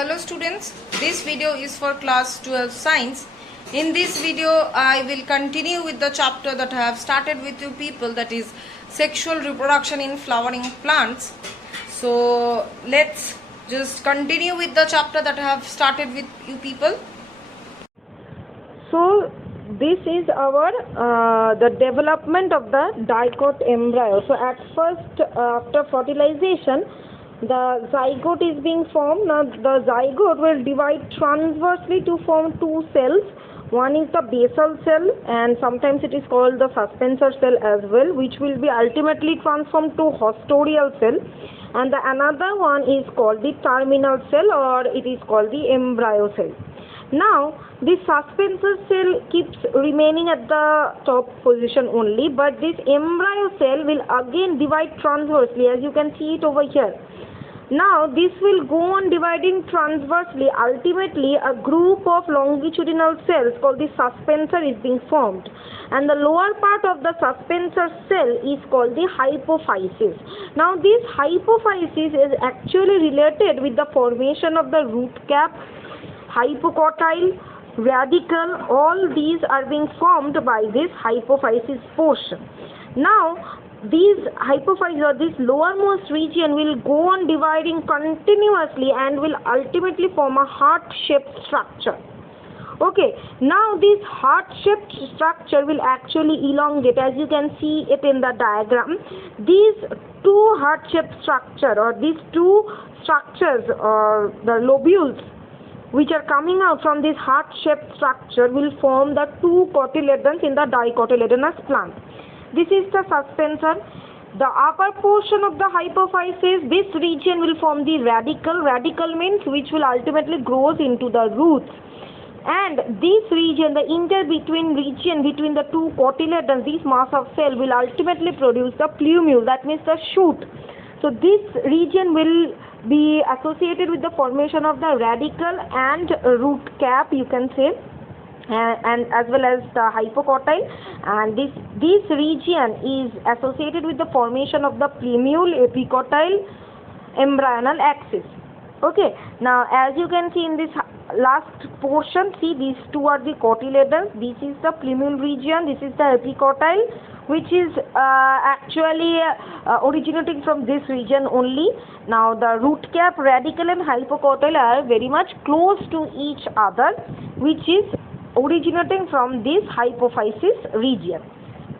Hello students, this video is for class 12 science. In this video I will continue with the chapter that I have started with you people, that is sexual reproduction in flowering plants. So let's just continue with the chapter that I have started with you people. So this is our the development of the dicot embryo. So at first after fertilization the zygote is being formed. Now the zygote will divide transversely to form two cells. One is the basal cell and sometimes it is called the suspensor cell as well, which will be ultimately transformed to hostorial cell, and the another one is called the terminal cell, or it is called the embryo cell. Now this suspensor cell keeps remaining at the top position only, but this embryo cell will again divide transversely, as you can see it over here. Now this will go on dividing transversely. Ultimately a group of longitudinal cells called the suspensor is being formed, and the lower part of the suspensor cell is called the hypophysis. Now this hypophysis is actually related with the formation of the root cap, hypocotyle, radicle. All these are being formed by this hypophysis portion. Now these hypophyses, or this lowermost region, will go on dividing continuously and will ultimately form a heart-shaped structure. Okay, now this heart-shaped structure will actually elongate, as you can see it in the diagram. These two heart-shaped structure, or these two structures, or the lobules which are coming out from this heart-shaped structure, will form the two cotyledons in the dicotyledonous plant. This is the suspensor. The upper portion of the hypophysis, this region will form the radicle. Radicle means which will ultimately grows into the roots. And this region, the inter-between region between the two cotyledons, this mass of cell will ultimately produce the plumule, that means the shoot. So this region will be associated with the formation of the radicle and root cap, you can say, and as well as the hypocotyle, and this region is associated with the formation of the plumule, epicotyle, embryonal axis. Okay, now as you can see in this last portion, see these two are the cotyledons. This is the plumule region, this is the epicotyle, which is actually originating from this region only. Now the root cap, radicle and hypocotyle are very much close to each other, which is originating from this hypophysis region.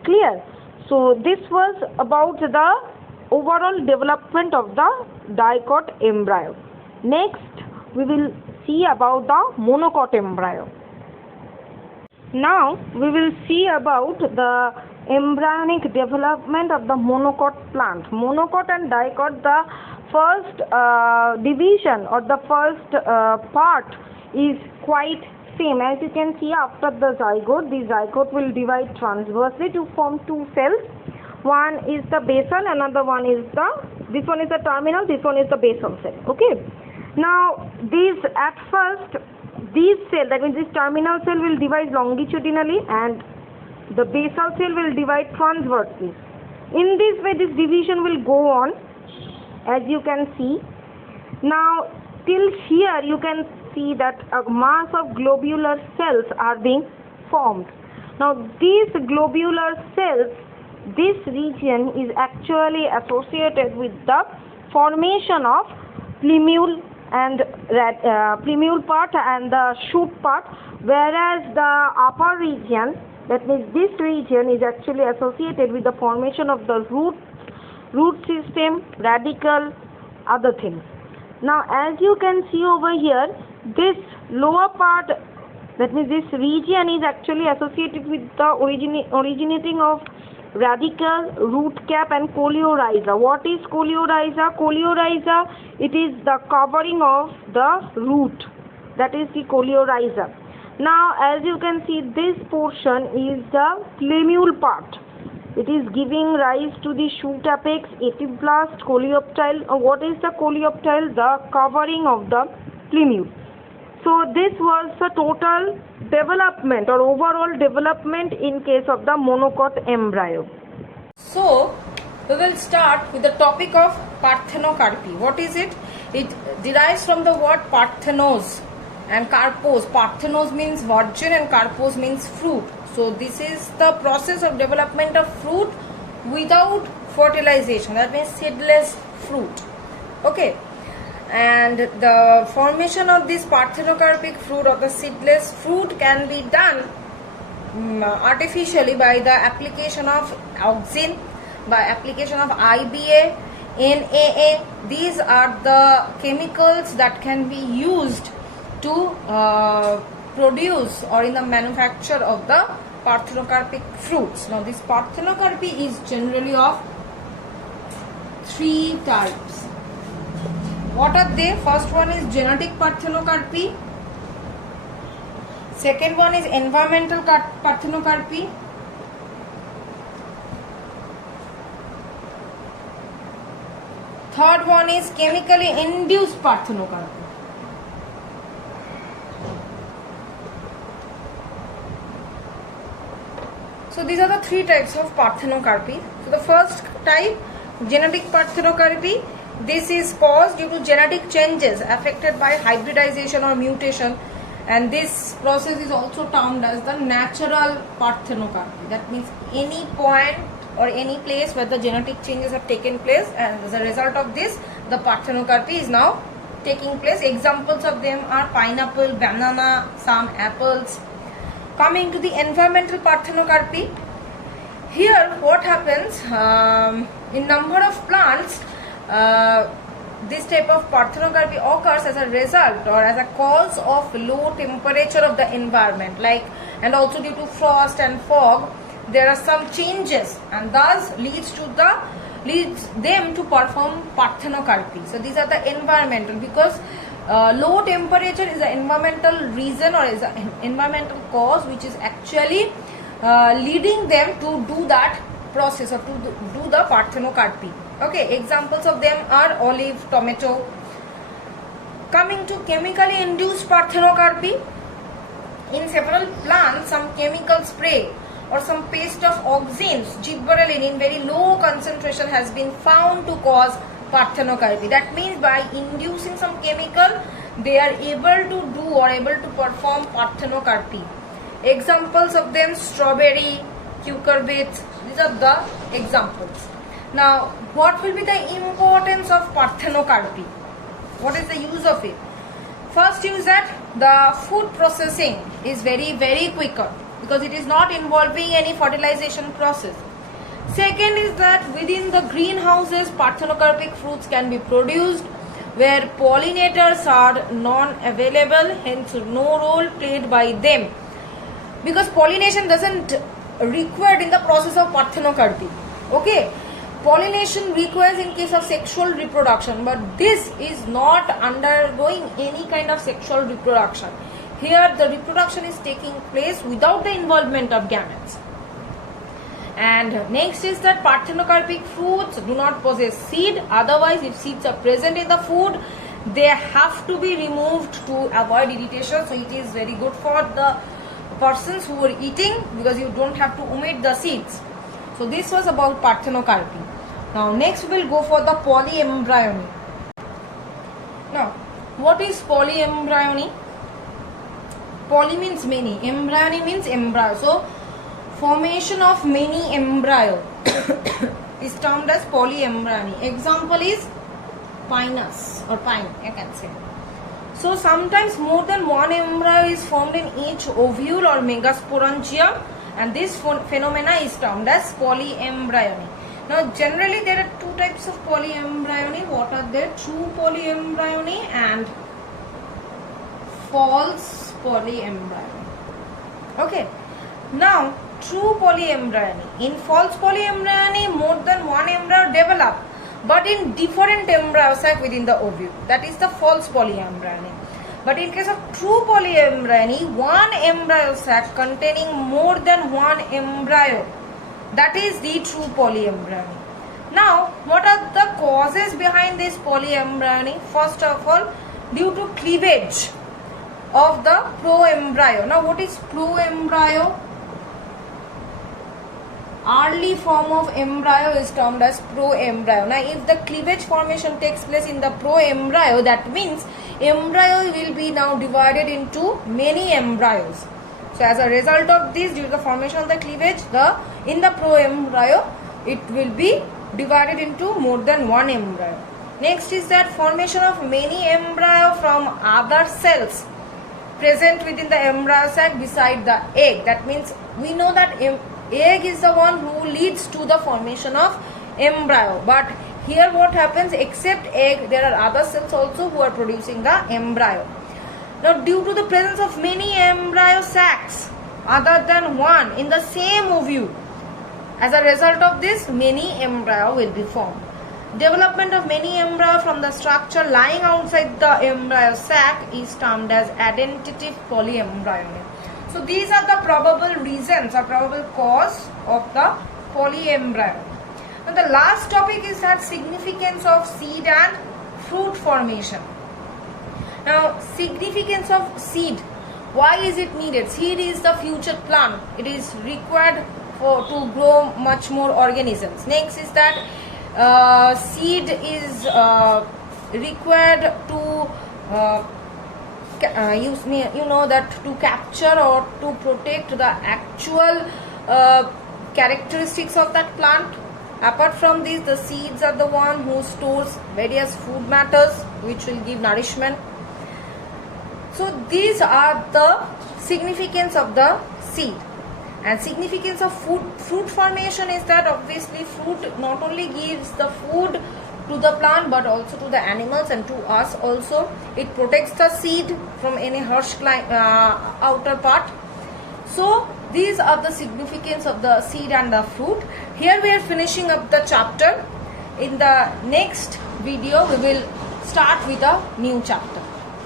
Clear? So this was about the overall development of the dicot embryo. Next we will see about the monocot embryo. Now we will see about the embryonic development of the monocot plant. Monocot and dicot, the first division or the first part is quite same. As you can see, after the zygote will divide transversely to form two cells. One is the basal, another one is this one is the terminal, this one is the basal cell. Okay. Now at first this cell, that means this terminal cell, will divide longitudinally and the basal cell will divide transversely. In this way this division will go on, as you can see. Now till here you can see that a mass of globular cells are being formed. Now these globular cells, this region is actually associated with the formation of plumule and plumule part and the shoot part, whereas the upper region, that means this region, is actually associated with the formation of the root system, radicle, other things. Now as you can see over here, this lower part, that means this region, is actually associated with the originating of radicle, root cap and coleorhiza. What is coleorhiza? Coleorhiza, it is the covering of the root, that is the coleorhiza. Now as you can see, this portion is the plumule part. It is giving rise to the shoot apex, epiblast, coleoptile. What is the coleoptile? The covering of the plumule. So this was the total development or overall development in case of the monocot embryo. So we will start with the topic of parthenocarpy. What is it? It derives from the word parthenos and karpos. Parthenos means virgin and karpos means fruit. So this is the process of development of fruit without fertilization. That means seedless fruit. Okay. And the formation of this parthenocarpic fruit or the seedless fruit can be done artificially by the application of auxin, by application of IBA, NAA. These are the chemicals that can be used to produce or in the manufacture of the parthenocarpic fruits. Now this parthenocarpy is generally of 3 types. What are they? First one is genetic parthenocarpy. Second one is environmental parthenocarpy. Third one is chemically induced parthenocarpy. So these are the 3 types of parthenocarpy. So the first type, genetic parthenocarpy, this is caused due to genetic changes affected by hybridization or mutation, and this process is also termed as the natural parthenocarpy. That means any point or any place where the genetic changes have taken place, and as a result of this the parthenocarpy is now taking place. Examples of them are pineapple, banana, some apples. Coming to the environmental parthenocarpy, here what happens in number of plants, this type of parthenocarpy occurs as a result or as a cause of low temperature of the environment, like, and also due to frost and fog there are some changes, and thus leads them to perform parthenocarpy. So these are the environmental, because low temperature is an environmental reason or is an environmental cause which is actually leading them to do that process or to do the parthenocarpy. Okay, examples of them are olive, tomato. Coming to chemically induced parthenocarpy, in several plants some chemical spray or some paste of auxins, gibberellin in very low concentration has been found to cause parthenocarpy. That means by inducing some chemical they are able to do or able to perform parthenocarpy. Examples of them, strawberry, cucurbits, these are the examples. Now, what will be the importance of parthenocarpy? What is the use of it? First use that the food processing is very quicker because it is not involving any fertilization process. Second is that within the greenhouses parthenocarpic fruits can be produced where pollinators are non-available, hence no role played by them, because pollination doesn't required in the process of parthenocarpy. Okay, pollination requires in case of sexual reproduction, but this is not undergoing any kind of sexual reproduction. Here the reproduction is taking place without the involvement of gametes. And next is that parthenocarpic fruits do not possess seed. Otherwise, if seeds are present in the food, they have to be removed to avoid irritation. So it is very good for the persons who are eating because you don't have to omit the seeds. So this was about parthenocarpy. Now next we will go for the polyembryony. Now what is polyembryony? Poly means many, embryony means embryo. So formation of many embryo is termed as polyembryony. Example is pinus or pine, I can say. So sometimes more than one embryo is formed in each ovule or megasporangia, and this phenomena is termed as polyembryony. Now generally there are 2 types of polyembryony. What are they? True polyembryony and false polyembryony. Okay. Now true polyembryony. In false polyembryony, more than one embryo develop, but in different embryo sac within the ovule. That is the false polyembryony. But in case of true polyembryony, one embryo sac containing more than one embryo. That is the true polyembryony. Now, what are the causes behind this polyembryony? First of all, due to cleavage of the proembryo. Now, what is proembryo? early form of embryo is termed as proembryo. Now if the cleavage formation takes place in the proembryo, that means embryo will be now divided into many embryos. So as a result of this, due to the formation of the cleavage, in the proembryo it will be divided into more than one embryo. Next is that formation of many embryo from other cells present within the embryo sac beside the egg. That means we know that egg is the one who leads to the formation of embryo, but here what happens, except egg there are other cells also who are producing the embryo. Now due to the presence of many embryo sacs other than one in the same ovule, as a result of this many embryo will be formed. Development of many embryo from the structure lying outside the embryo sac is termed as adentative polyembryony. So these are the probable reasons or probable cause of the polyembryo. And the last topic is that significance of seed and fruit formation. Now significance of seed, why is it needed? Seed is the future plant. It is required to grow much more organisms. Next is that seed is required to you know that to capture or to protect the actual characteristics of that plant. Apart from this, the seeds are the one who stores various food matters which will give nourishment. So these are the significance of the seed. And significance of fruit formation is that obviously fruit not only gives the food to the plant but also to the animals and to us also. It protects the seed from any harsh outer part. So these are the significance of the seed and the fruit. Here we are finishing up the chapter. In the next video we will start with a new chapter.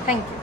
Thank you.